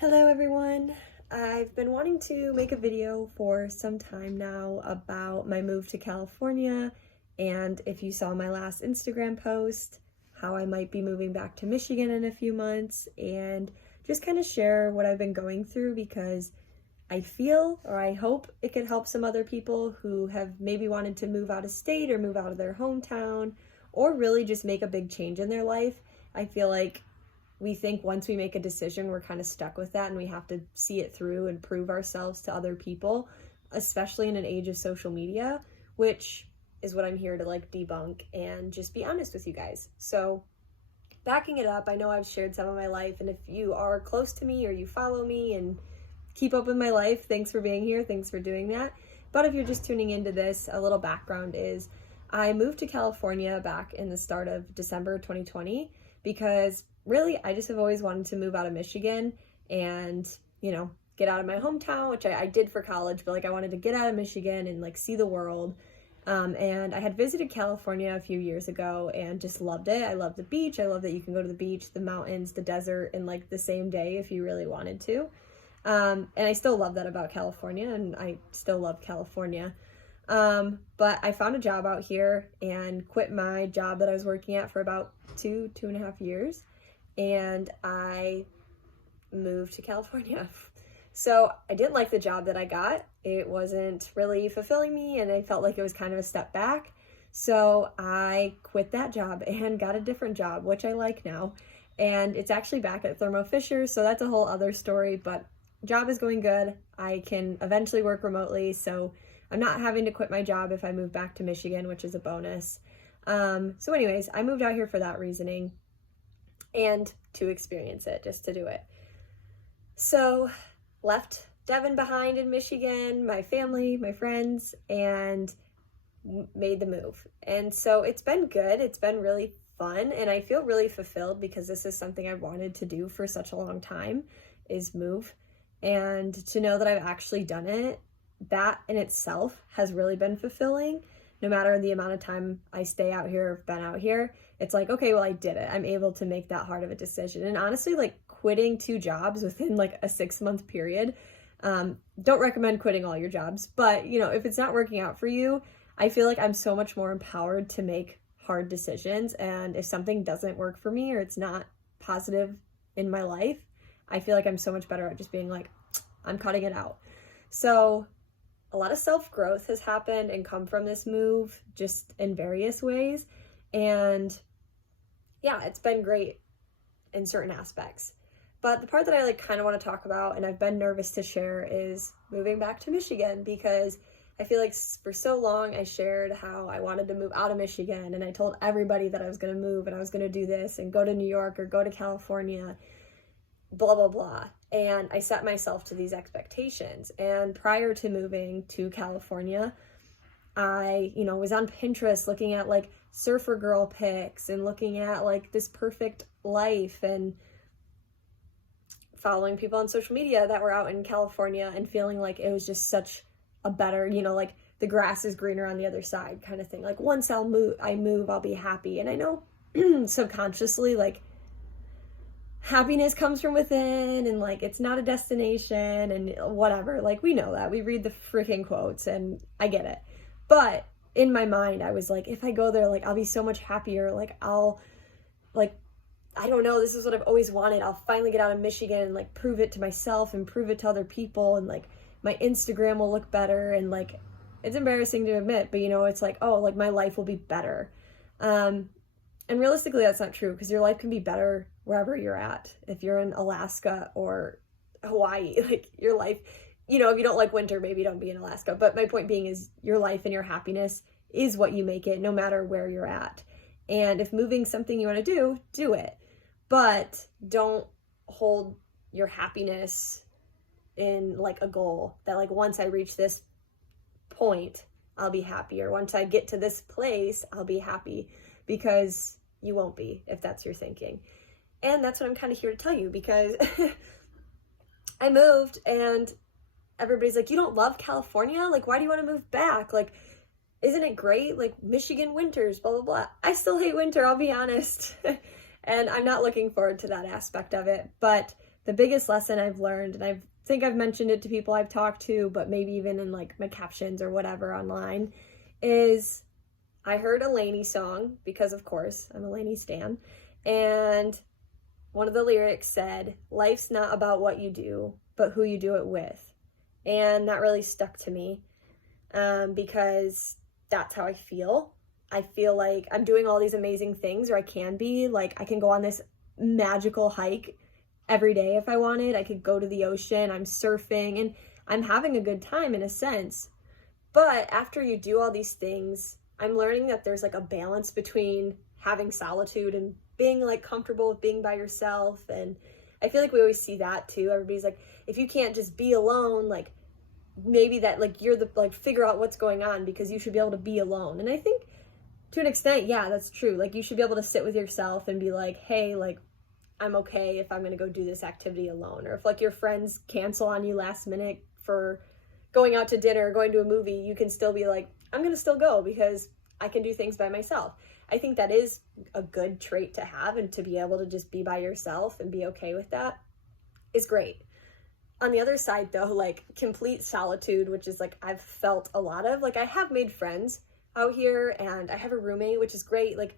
Hello everyone! I've been wanting to make a video for some time now about my move to California, and if you saw my last Instagram post, how I might be moving back to Michigan in a few months, and just kind of share what I've been going through because I feel, or I hope, it could help some other people who have maybe wanted to move out of state or move out of their hometown or really just make a big change in their life. I feel like we think once we make a decision, we're kind of stuck with that and we have to see it through and prove ourselves to other people, especially in an age of social media, which is what I'm here to debunk and just be honest with you guys. So backing it up, I know I've shared some of my life, and if you are close to me or you follow me and keep up with my life, thanks for being here, thanks for doing that. But if you're just tuning into this, a little background is I moved to California back in the start of December 2020 because really, I just have always wanted to move out of Michigan and, get out of my hometown, which I did for college, but I wanted to get out of Michigan and see the world. And I had visited California a few years ago and just loved it. I love the beach. I love that you can go to the beach, the mountains, the desert in the same day if you really wanted to. And I still love that about California, and I still love California. But I found a job out here and quit my job that I was working at for about 2.5 years. And I moved to California. So I didn't like the job that I got. It wasn't really fulfilling me, and I felt like it was kind of a step back. So I quit that job and got a different job, which I like now. And it's actually back at Thermo Fisher, so that's a whole other story, but job is going good. I can eventually work remotely, so I'm not having to quit my job if I move back to Michigan, which is a bonus. So anyways, I moved out here for that reasoning and to experience it, just to do it. So left Devin behind in Michigan, my family, my friends, and made the move. And so it's been good. It's been really fun, and I feel really fulfilled because this is something I wanted to do for such a long time, is move. And to know that I've actually done it, that in itself has really been fulfilling. No matter the amount of time I stay out here, or been out here, it's okay, well, I did it. I'm able to make that hard of a decision. And honestly, quitting 2 jobs within a 6-month period, don't recommend quitting all your jobs, but if it's not working out for you, I feel like I'm so much more empowered to make hard decisions. And if something doesn't work for me or it's not positive in my life, I feel like I'm so much better at just being I'm cutting it out. So a lot of self-growth has happened and come from this move, just in various ways. And yeah, it's been great in certain aspects. But the part that I kind of want to talk about, and I've been nervous to share, is moving back to Michigan, because I feel like for so long I shared how I wanted to move out of Michigan, and I told everybody that I was going to move and I was going to do this and go to New York or go to California, blah, blah, blah. And I set myself to these expectations. And prior to moving to California, I, was on Pinterest looking at surfer girl pics and looking at this perfect life and following people on social media that were out in California and feeling it was just such a better, the grass is greener on the other side kind of thing. Once I move, I'll be happy. And I know subconsciously, happiness comes from within, and it's not a destination and whatever. We know that. We read the freaking quotes, and I get it. But in my mind, I was if I go there, I'll be so much happier. I'll I don't know, this is what I've always wanted. I'll finally get out of Michigan and prove it to myself and prove it to other people, and my Instagram will look better, and it's embarrassing to admit, but it's oh, my life will be better. And realistically, that's not true, because your life can be better wherever you're at. If you're in Alaska or Hawaii, your life, if you don't like winter, maybe don't be in Alaska. But my point being is your life and your happiness is what you make it, no matter where you're at. And if moving something you want to do it. But don't hold your happiness in a goal that once I reach this point, I'll be happy. Or once I get to this place, I'll be happy, because you won't be if that's your thinking. And that's what I'm kind of here to tell you, because I moved and everybody's you don't love California? Why do you want to move back? Isn't it great? Michigan winters, blah, blah, blah. I still hate winter, I'll be honest. And I'm not looking forward to that aspect of it. But the biggest lesson I've learned, and I think I've mentioned it to people I've talked to, but maybe even in like my captions or whatever online, is I heard a Lainey song, because of course I'm a Lainey stan, and one of the lyrics said, "Life's not about what you do, but who you do it with." And that really stuck to me, because that's how I feel. I feel like I'm doing all these amazing things, or I can be. Like, I can go on this magical hike every day if I wanted. I could go to the ocean, I'm surfing, and I'm having a good time in a sense. But after you do all these things, I'm learning that there's like a balance between having solitude and being like comfortable with being by yourself. And I feel like we always see that too. Everybody's like, if you can't just be alone, like maybe that like you're the like figure out what's going on, because you should be able to be alone. And I think to an extent, yeah, that's true. Like, you should be able to sit with yourself and be like, hey, like, I'm okay if I'm gonna go do this activity alone. Or if like your friends cancel on you last minute for going out to dinner or going to a movie, you can still be like, I'm gonna still go because I can do things by myself. I think that is a good trait to have, and to be able to just be by yourself and be okay with that is great. On the other side though, like complete solitude, which is like I've felt a lot of, like I have made friends out here and I have a roommate, which is great. Like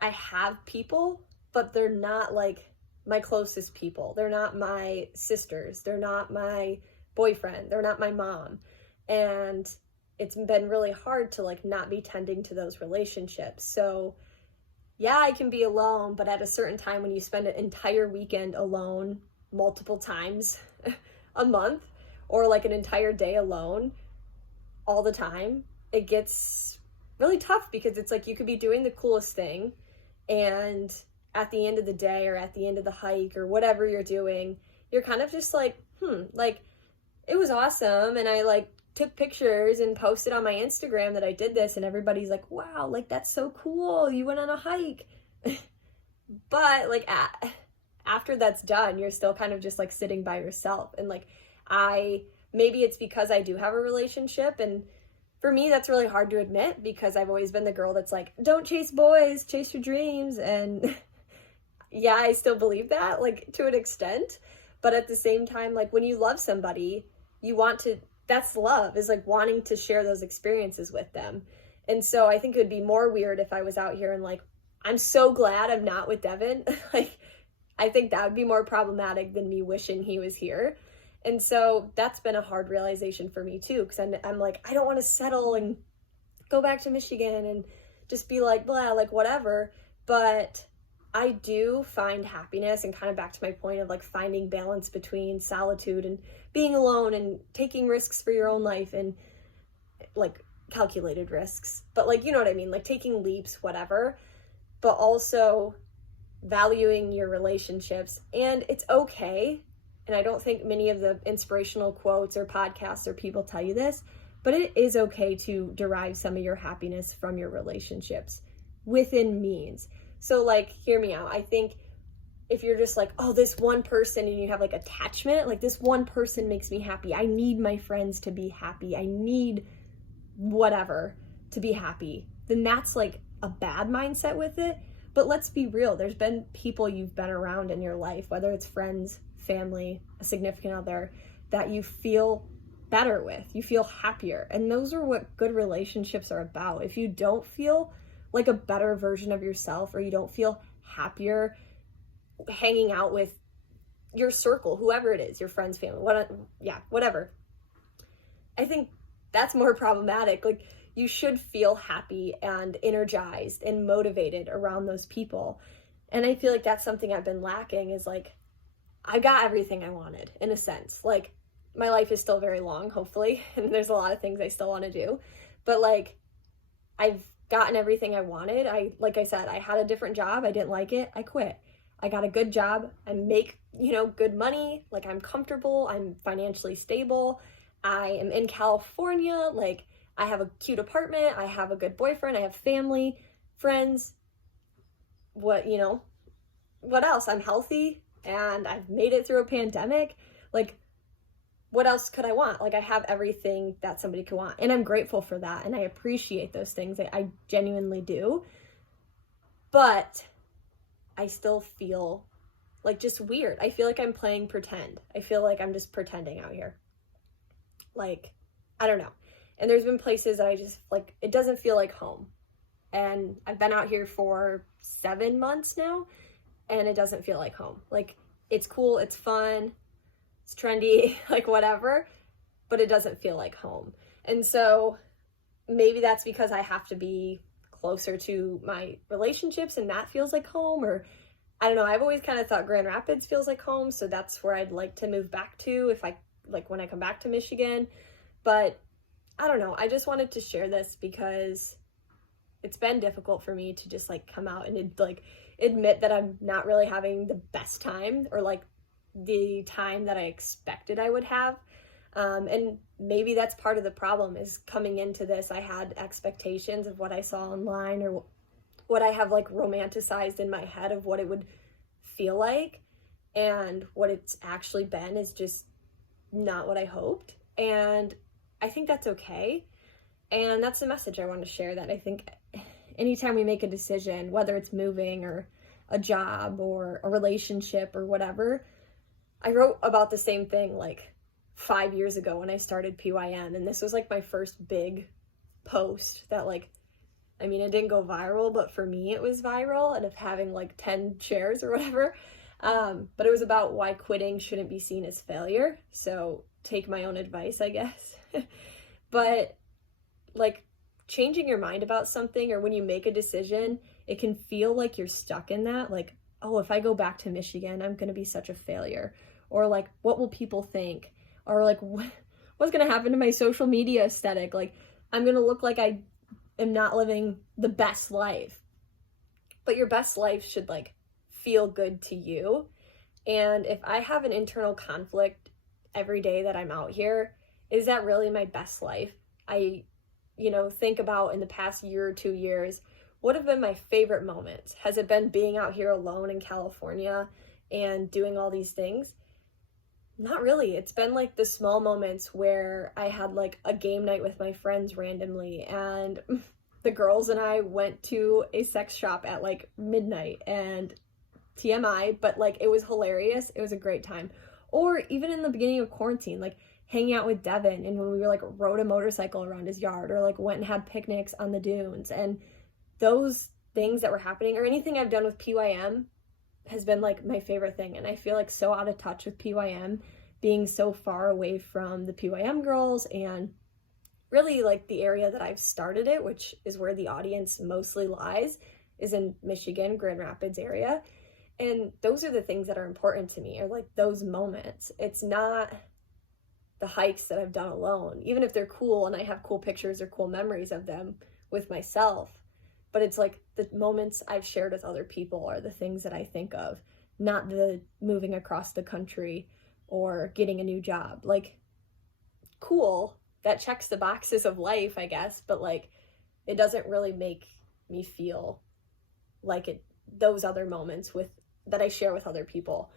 I have people, but they're not like my closest people. They're not my sisters. They're not my boyfriend. They're not my mom. And it's been really hard to like not be tending to those relationships. So yeah, I can be alone, but at a certain time when you spend an entire weekend alone multiple times a month, or like an entire day alone all the time, it gets really tough, because it's like you could be doing the coolest thing, and at the end of the day or at the end of the hike or whatever you're doing, you're kind of just like, like it was awesome, and I like took pictures and posted on my Instagram that I did this, and everybody's like, wow, like that's so cool, you went on a hike. But like after that's done, you're still kind of just like sitting by yourself. And like maybe it's because I do have a relationship, and for me that's really hard to admit, because I've always been the girl that's like, don't chase boys, chase your dreams. And yeah, I still believe that, like to an extent, but at the same time, like when you love somebody, you want to, that's love, is like wanting to share those experiences with them. And so I think it would be more weird if I was out here and like, I'm so glad I'm not with Devin. Like, I think that would be more problematic than me wishing he was here. And so that's been a hard realization for me too, because I'm like, I don't want to settle and go back to Michigan and just be like, blah, like whatever. But I do find happiness, and kind of back to my point of like finding balance between solitude and being alone and taking risks for your own life, and like calculated risks, but like, you know what I mean? Like taking leaps, whatever, but also valuing your relationships. And it's okay. And I don't think many of the inspirational quotes or podcasts or people tell you this, but it is okay to derive some of your happiness from your relationships within means. So like, hear me out. I think if you're just like, oh, this one person, and you have like attachment, like this one person makes me happy, I need my friends to be happy, I need whatever to be happy, then that's like a bad mindset with it. But let's be real, there's been people you've been around in your life, whether it's friends, family, a significant other, that you feel better with, you feel happier. And those are what good relationships are about. If you don't feel like a better version of yourself, or you don't feel happier hanging out with your circle, whoever it is, your friends, family, whatever, I think that's more problematic. Like, you should feel happy and energized and motivated around those people. And I feel like that's something I've been lacking, is like, I got everything I wanted in a sense. Like, my life is still very long, hopefully, and there's a lot of things I still want to do, but like, I've gotten everything I wanted. Like I said, I had a different job, I didn't like it, I quit. I got a good job, I make, good money, like I'm comfortable, I'm financially stable, I am in California, like I have a cute apartment, I have a good boyfriend, I have family, friends, what else? I'm healthy, and I've made it through a pandemic. Like, what else could I want? Like, I have everything that somebody could want, and I'm grateful for that, and I appreciate those things. I genuinely do. But I still feel like just weird. I feel like I'm playing pretend. I feel like I'm just pretending out here. Like, I don't know. And there's been places that I just like, it doesn't feel like home. And I've been out here for 7 months now, and it doesn't feel like home. Like, it's cool, it's fun, it's trendy, like whatever, but it doesn't feel like home. And so maybe that's because I have to be closer to my relationships and that feels like home, or I don't know. I've always kind of thought Grand Rapids feels like home, so that's where I'd like to move back to if I, like when I come back to Michigan. But I don't know. I just wanted to share this because it's been difficult for me to just like come out and like admit that I'm not really having the best time, or like the time that I expected I would have. And maybe that's part of the problem, is coming into this, I had expectations of what I saw online, or what I have like romanticized in my head of what it would feel like. And what it's actually been is just not what I hoped. And I think that's okay. And that's the message I want to share, that I think anytime we make a decision, whether it's moving or a job or a relationship or whatever, I wrote about the same thing like 5 years ago when I started PYM. And this was like my first big post that like, I mean, it didn't go viral, but for me it was viral, and of having like 10 shares or whatever. But it was about why quitting shouldn't be seen as failure. So take my own advice, I guess. But like, changing your mind about something, or when you make a decision, it can feel like you're stuck in that. Like, oh, if I go back to Michigan, I'm going to be such a failure. Or like, what will people think? Or like, what's going to happen to my social media aesthetic? Like, I'm going to look like I am not living the best life. But your best life should like feel good to you. And if I have an internal conflict every day that I'm out here, is that really my best life? I think about in the past year or 2 years, what have been my favorite moments? Has it been being out here alone in California and doing all these things? Not really. It's been like the small moments where I had like a game night with my friends randomly, and the girls and I went to a sex shop at like midnight, and TMI, but like it was hilarious. It was a great time. Or even in the beginning of quarantine, like hanging out with Devin, and when we were like rode a motorcycle around his yard, or like went and had picnics on the dunes. And those things that were happening, or anything I've done with PYM, has been like my favorite thing. And I feel like so out of touch with PYM, being so far away from the PYM girls, and really like the area that I've started it, which is where the audience mostly lies, is in Michigan, Grand Rapids area. And those are the things that are important to me, are like those moments. It's not the hikes that I've done alone, even if they're cool and I have cool pictures or cool memories of them with myself. But it's like the moments I've shared with other people are the things that I think of, not the moving across the country or getting a new job. Like, cool, that checks the boxes of life, I guess, but like, it doesn't really make me feel like it, those other moments that I share with other people.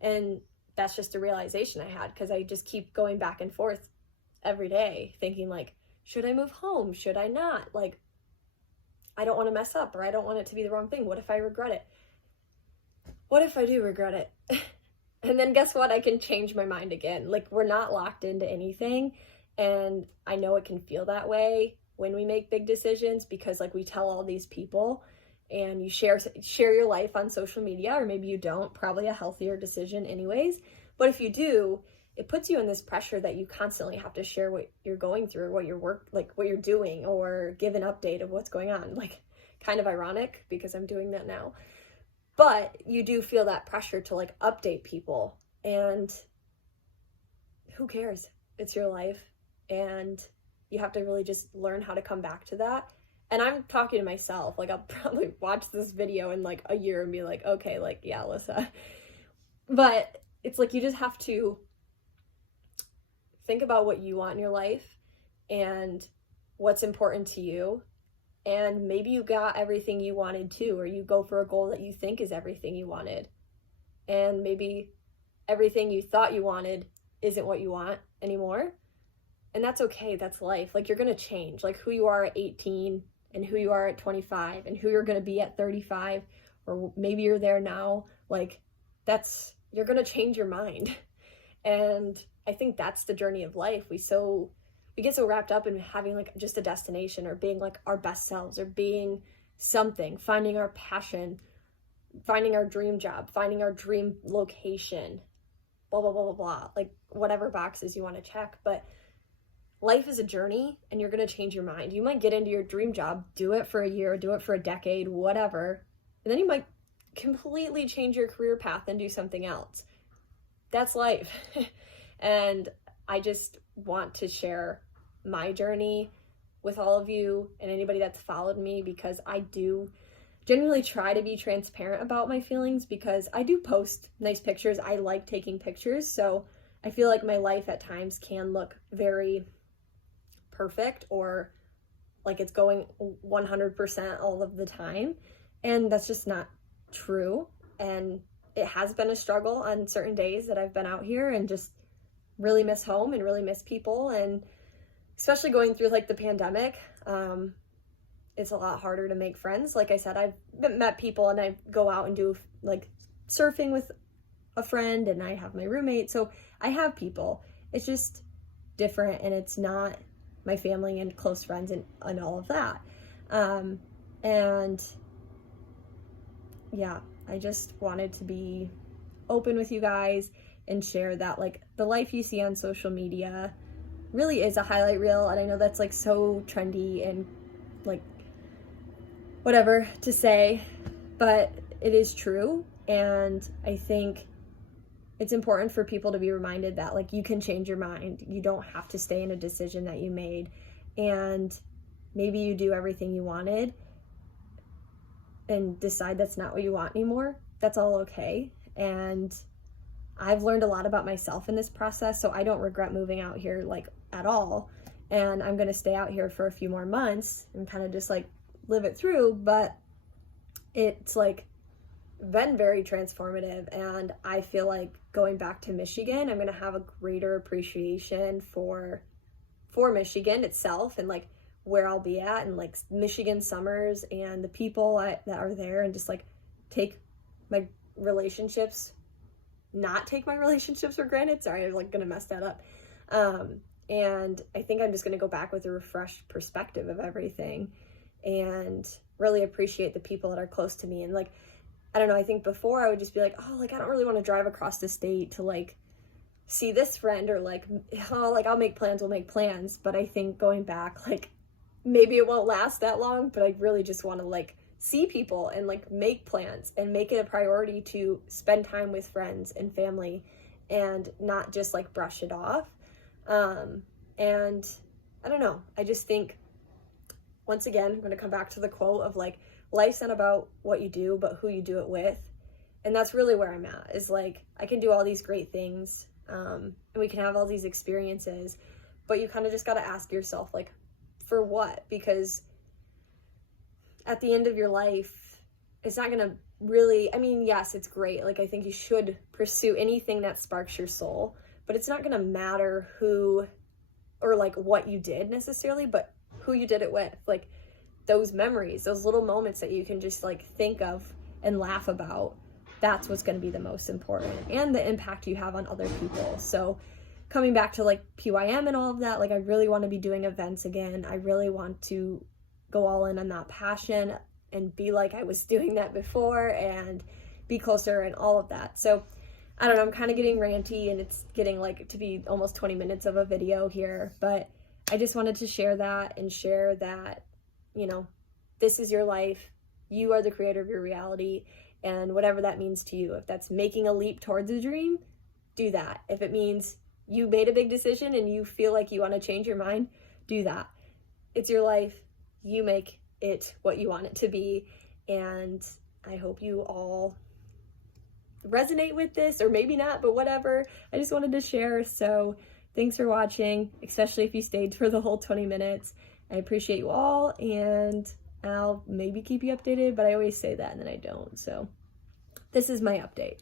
And that's just a realization I had, because I just keep going back and forth every day thinking like, should I move home? Should I not? Like, I don't want to mess up, or I don't want it to be the wrong thing. What if I regret it? What if I do regret it? And then guess what? I can change my mind again. Like, we're not locked into anything. And I know it can feel that way when we make big decisions, because like we tell all these people, and you share your life on social media, or maybe you don't, probably a healthier decision anyways. But if you do, it puts you in this pressure that you constantly have to share what you're going through, what you're doing, or give an update of what's going on. Like, kind of ironic because I'm doing that now. But you do feel that pressure to like update people, and who cares? It's your life, and you have to really just learn how to come back to that. And I'm talking to myself, like I'll probably watch this video in like a year and be like, okay, like, yeah, Alyssa. But it's like, you just have to think about what you want in your life and what's important to you. And maybe you got everything you wanted too, or you go for a goal that you think is everything you wanted. And maybe everything you thought you wanted isn't what you want anymore. And that's okay, that's life. Like, you're gonna change, like who you are at 18 and who you are at 25 and who you're gonna be at 35, or maybe you're there now. Like, you're going to change your mind. And I think that's the journey of life. We get so wrapped up in having like just a destination, or being like our best selves, or being something, finding our passion, finding our dream job, finding our dream location, blah, blah, blah, blah, blah, like whatever boxes you want to check. But life is a journey, and you're going to change your mind. You might get into your dream job, do it for a year, do it for a decade, whatever. And then you might completely change your career path and do something else. That's life. And I just want to share my journey with all of you and anybody that's followed me, because I do genuinely try to be transparent about my feelings, because I do post nice pictures. I like taking pictures. So I feel like my life at times can look very perfect, or like it's going 100% all of the time. And that's just not true. And it has been a struggle on certain days that I've been out here and just really miss home and really miss people. And especially going through like the pandemic, it's a lot harder to make friends. Like I said, I've met people, and I go out and do like surfing with a friend, and I have my roommate. So I have people. It's just different, and it's not my family and close friends and all of that. And yeah, I just wanted to be open with you guys and share that like the life you see on social media really is a highlight reel. And I know that's like so trendy and like whatever to say, but it is true. And I think it's important for people to be reminded that like you can change your mind. You don't have to stay in a decision that you made. And maybe you do everything you wanted and decide that's not what you want anymore. That's all okay. And I've learned a lot about myself in this process, so I don't regret moving out here like at all. And I'm going to stay out here for a few more months and kind of just like live it through. But it's like been very transformative, and I feel like going back to Michigan, I'm going to have a greater appreciation for Michigan itself, and like where I'll be at, and like Michigan summers and the people that are there, and just like not take my relationships for granted. Sorry, I was like gonna mess that up. And I think I'm just gonna go back with a refreshed perspective of everything and really appreciate the people that are close to me. And like, I don't know, I think before I would just be like, oh, like I don't really want to drive across the state to like see this friend, or like, oh, like we'll make plans. But I think going back, like maybe it won't last that long, but I really just want to like see people and like make plans and make it a priority to spend time with friends and family, and not just like brush it off. And I don't know, I just think, once again, I'm going to come back to the quote of like, life's not about what you do, but who you do it with. And that's really where I'm at, is like, I can do all these great things, and we can have all these experiences, but you kind of just got to ask yourself, like, for what? Because at the end of your life, it's not going to really, I mean, yes, it's great. Like, I think you should pursue anything that sparks your soul, but it's not going to matter who or like what you did necessarily, but who you did it with. Like, those memories, those little moments that you can just like think of and laugh about, that's what's going to be the most important, and the impact you have on other people. So coming back to like PYM and all of that, like I really want to be doing events again. I really want to go all in on that passion and be like I was doing that before, and be closer and all of that. So I don't know, I'm kind of getting ranty, and it's getting like to be almost 20 minutes of a video here, but I just wanted to share that, and share that, you know, this is your life. You are the creator of your reality, and whatever that means to you. If that's making a leap towards a dream, do that. If it means you made a big decision and you feel like you want to change your mind, do that. It's your life. You make it what you want it to be. And I hope you all resonate with this, or maybe not, but whatever. I just wanted to share. So thanks for watching, especially if you stayed for the whole 20 minutes. I appreciate you all, and I'll maybe keep you updated, but I always say that and then I don't. So this is my update.